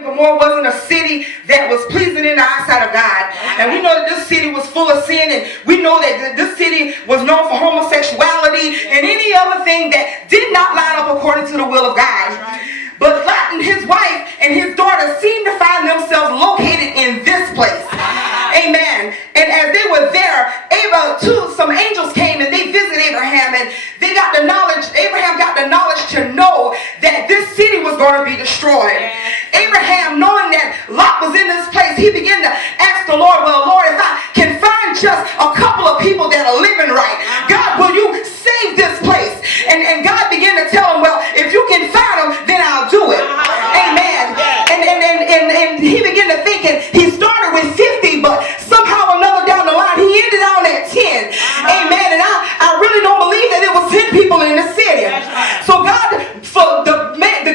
Gomorrah wasn't a city that was pleasing in the eyesight of God. And we know that this city was full of sin, and we know that this city was known for homosexuality and any other thing that did not line up according to the will of God. But Lot and his wife and his daughter seemed to find themselves located in this place. Amen. And as they were there, some angels came and they visited Abraham, and they got the knowledge. Abraham got the knowledge to know that this city was going to be destroyed. Abraham, knowing that Lot was in this place, he began to ask the Lord, well, Lord, if I can find just a couple of people that are living right, God, will you save this place? And God began to tell him, well, if you can find them, then I'll do it. Amen. And he began to think, and he started with 50, but somehow or another down the line, he ended on at 10. Amen. And I really don't believe that it was 10 people in the city. So God, for the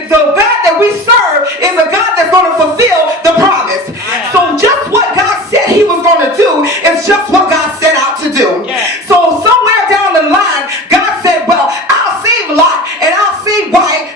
God that we serve is a God that's going to fulfill the promise. So just what God said he was going to do is just what God set out to do. So somewhere down the line, God said, well, I'll save Lot, and I'll save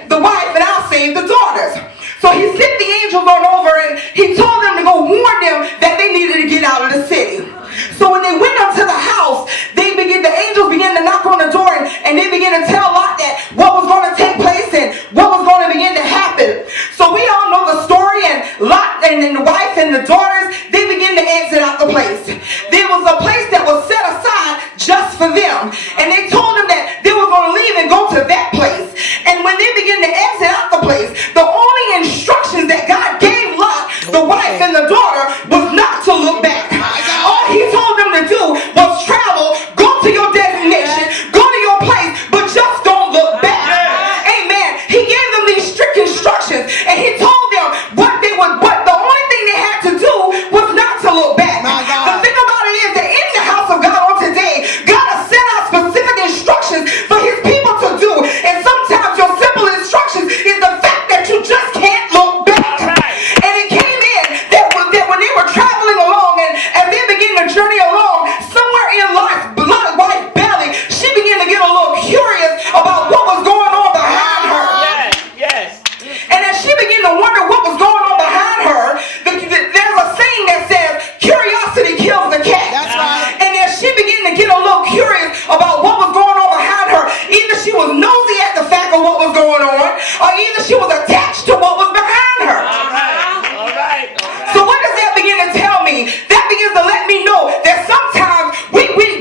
the wife, and I'll save the daughters. So he sent the angels on over, and he told them to go warn them that they needed to get out of the city. So when they went up to the house, the angels began to knock on the door, and they began to tell Lot that what was going to take place and what was going to begin to happen. So we all know the story, and Lot and the wife and the daughters, they began to exit out the place. There was a place that was set aside just for them, and they told them that they were going to leave and go to that place. And when they began to exit out the place, the only instructions that God gave Lot, the wife and the daughter, was not to look back. All he told them to do was travel, go to your destination, go to your place, but just don't look back. Amen. He gave them these strict instructions, and he told them what the only thing they had to do was not to look back. The thing about it is that in the house of God on today, God has sent out specific instructions for his people to do, and sometimes your simple instructions is the fact that you just can't look back. And it came in that when they were traveling along, and as they began to journey along, somewhere in Lot's wife belly, she began to get a little curious about what was going on behind her. And as she began to wonder what was going on behind her, there's a saying that says, curiosity kills the cat. That's right. And as she began to get a little curious about what was going on behind her, either she was nosy at the fact of what was going on, or either she was attached to what was behind her. All right. So what does that begin to tell me? That begins to let me know that sometimes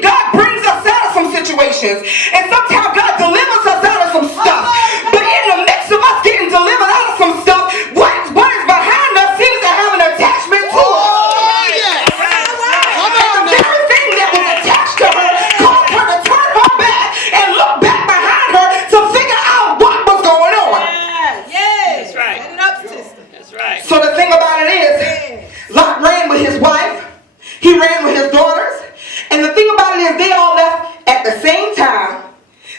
God brings us out of some situations, and sometimes God delivers us out of some stuff. But in the midst of us getting delivered out of some stuff, what is behind us seems to have an attachment to us. And the very thing that was attached to her caused her to turn her back and look back behind her to figure out what was going on. Yes. That's right. Set it up, sister. That's right. So the thing about it is, Lot ran with his wife, he ran with his daughters, and the thing about it is they all left at the same time.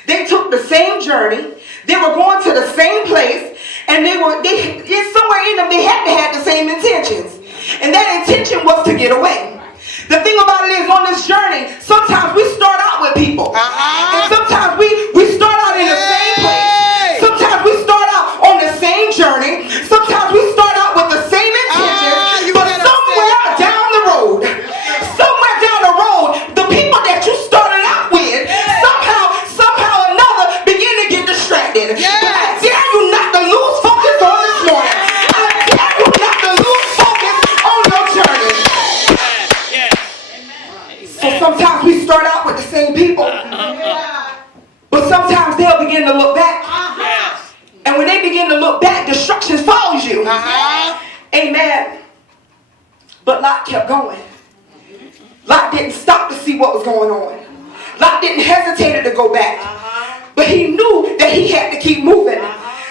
They took the same journey. They were going to the same place, and somewhere in them they had to have the same intentions. And that intention was to get away. The thing about it is, on this journey, sometimes we start out with people. And sometimes we start out in the same place. Sometimes we start out on the same journey. Sometimes we start out with the same intentions. But somewhere down the road, the people that you started out with, somehow or another, begin to get distracted. But I dare you not to lose focus on this morning. I dare you not to lose focus on your journey. So sometimes we start out with the same people, but sometimes they'll begin to look back. And when they begin to look back, destruction follows you. Amen. But Lot kept going. Lot didn't stop to see what was going on. Lot didn't hesitate to go back. But he knew that he had to keep moving.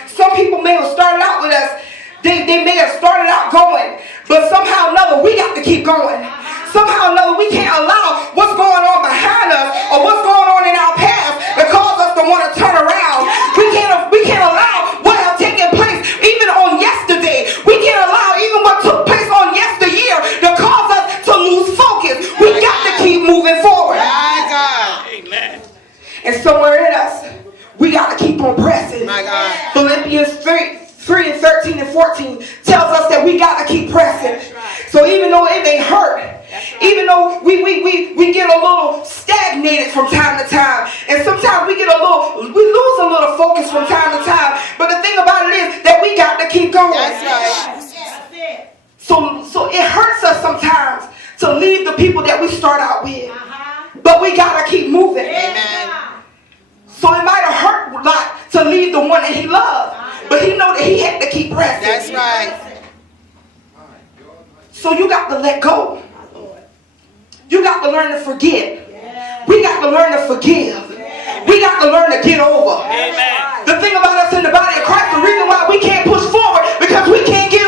Some people may have started out with us. They may have started out going, but somehow or another we got to keep going. Somehow or another we can't allow what's going on behind us or what's going on in our past to cause us to want to turn around. We can't allow what has taken place even on yesterday. We can't allow even what took place on yesteryear to cause us to lose focus. We got to keep moving forward. Amen. And somewhere in us, we got to keep on pressing. My God. Philippians 3:13 and 14 tells us that we we get a little stagnated from time to time. And sometimes we lose a little focus from time to time. But the thing about it is that we got to keep going. That's right. So it hurts us sometimes to leave the people that we start out with. But we got to keep moving. Amen. So it might have hurt a lot to leave the one that he loved. But he know that he had to keep pressing. That's right. So you got to let go. You got to learn to forget. We got to learn to forgive. We got to learn to get over. Amen. The thing about us in the body of Christ, the reason why we can't push forward, because we can't get